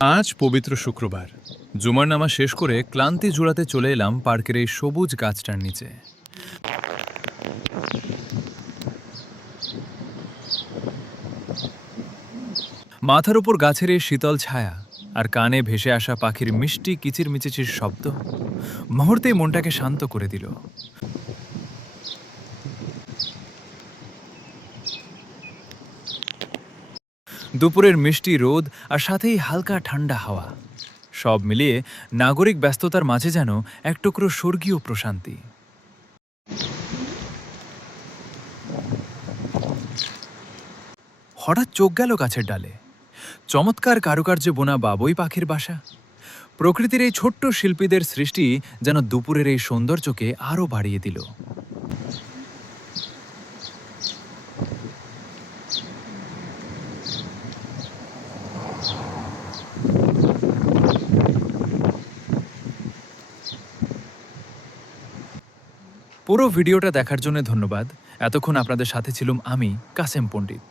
আজ পবিত্র শুক্রবার। জুমার নামাজ শেষ করে ক্লান্তি জুড়াতে চলে এলাম পার্কের এই সবুজ গাছটার নিচে। মাথার উপর গাছের এই শীতল ছায়া আর কানে ভেসে আসা পাখির মিষ্টি কিচিরমিচির শব্দ মুহূর্তেই মনটাকে শান্ত করে দিল। দুপুরের মিষ্টি রোদ আর সাথেই হালকা ঠান্ডা হাওয়া, সব মিলিয়ে নাগরিক ব্যস্ততার মাঝে যেন এক টুকরো স্বর্গীয় প্রশান্তি। হঠাৎ চোখ গেল গাছের ডালে। চমৎকার কারুকার্যে বোনা বাবুই পাখির বাসা। প্রকৃতির এই ছোট্ট শিল্পীদের সৃষ্টি যেন দুপুরের এই সৌন্দর্যকে আরও বাড়িয়ে দিল। পুরো ভিডিওটা দেখার জন্য ধন্যবাদ। এতক্ষণ আপনাদের সাথে ছিলাম আমি, কাসেম পণ্ডিত।